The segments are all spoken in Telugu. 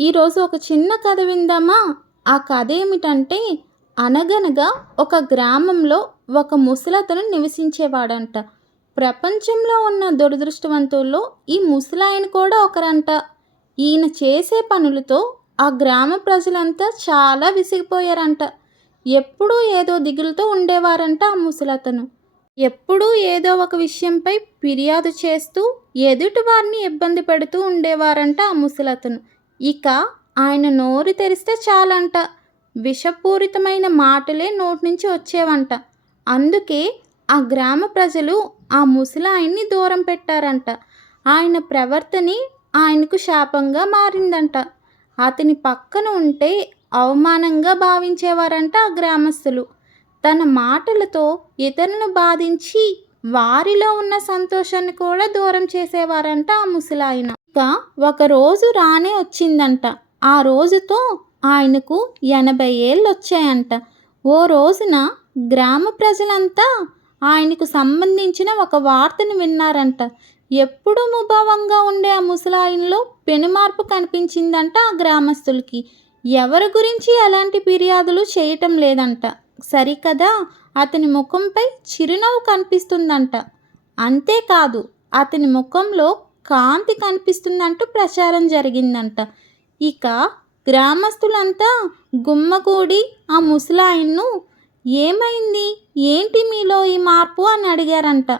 ఈరోజు ఒక చిన్న కథ విందామా? ఆ కథ ఏమిటంటే అనగనగా ఒక గ్రామంలో ఒక ముసలతను నివసించేవాడంట. ప్రపంచంలో ఉన్న దురదృష్టవంతుల్లో ఈ ముసలాయన కూడా ఒకరంట. ఈయన చేసే పనులతో ఆ గ్రామ ప్రజలంతా చాలా విసిగిపోయారంట. ఎప్పుడూ ఏదో దిగులుతో ఉండేవారంట ఆ ముసలతను. ఎప్పుడూ ఏదో ఒక విషయంపై ఫిర్యాదు చేస్తూ ఎదుటి వారిని ఇబ్బంది పెడుతూ ఉండేవారంట ఆ ముసలతను. ఇక ఆయన నోరు తెరిస్తే చాలంట. విషపూరితమైన మాటలే నోటి నుంచి వచ్చేవంట. అందుకే ఆ గ్రామ ప్రజలు ఆ ముసలాయన్ని దూరం పెట్టారంట. ఆయన ప్రవర్తని ఆయనకు శాపంగా మారిందంట. అతని పక్కన ఉంటే అవమానంగా భావించేవారంట ఆ గ్రామస్తులు. తన మాటలతో ఇతరులను బాధించి వారిలో ఉన్న సంతోషాన్ని కూడా దూరం చేసేవారంట ఆ ముసలాయన. ఇక ఒక రోజు రానే వచ్చిందంట. ఆ రోజుతో ఆయనకు ఎనభై ఏళ్ళు వచ్చాయంట ఓ రోజున గ్రామ ప్రజలంతా ఆయనకు సంబంధించిన ఒక వార్తను విన్నారంట. ఎప్పుడూ ముభావంగా ఉండే ఆ ముసలాయనలో పెనుమార్పు కనిపించిందంట ఆ గ్రామస్తులకి. ఎవరి గురించి ఎలాంటి ఫిర్యాదులు చేయటం లేదంట. సరికదా అతని ముఖంపై చిరునవ్వు కనిపిస్తుందంట. అంతేకాదు అతని ముఖంలో కాంతి కనిపిస్తుందంటూ ప్రచారం జరిగిందంట. ఇక గ్రామస్తులంతా గుమ్మకూడి ఆ ముసలాయన్ను ఏమైంది? ఏంటి మీలో ఈ మార్పు? అని అడిగారంట.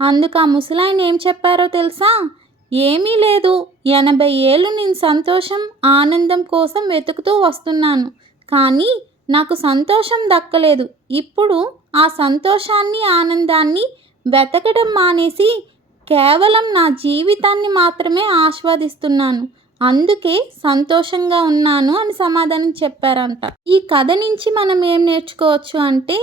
అందుకు ఆ ముసలాయన ఏం చెప్పారో తెలుసా? ఏమీ లేదు. ఎనభై ఏళ్ళు నేను సంతోషం ఆనందం కోసం వెతుకుతూ వస్తున్నాను. కానీ నాకు సంతోషం దక్కలేదు. ఇప్పుడు ఆ సంతోషాన్ని ఆనందాన్ని వెతకడం మానేసి కేవలం నా జీవితాన్ని మాత్రమే ఆస్వాదిస్తున్నాను. అందుకే సంతోషంగా ఉన్నాను అని సమాధానం చెప్పారంట. ఈ కథ నుంచి మనం ఏం నేర్చుకోవచ్చు అంటే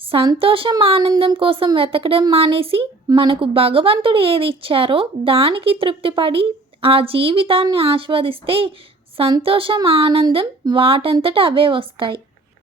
సంతోషం ఆనందం కోసం వెతకడం మానేసి మనకు భగవంతుడు ఏది ఇచ్చారో దానికి తృప్తిపడి ఆ జీవితాన్ని ఆస్వాదిస్తే సంతోషం ఆనందం వాటంతట అవే వస్తాయి.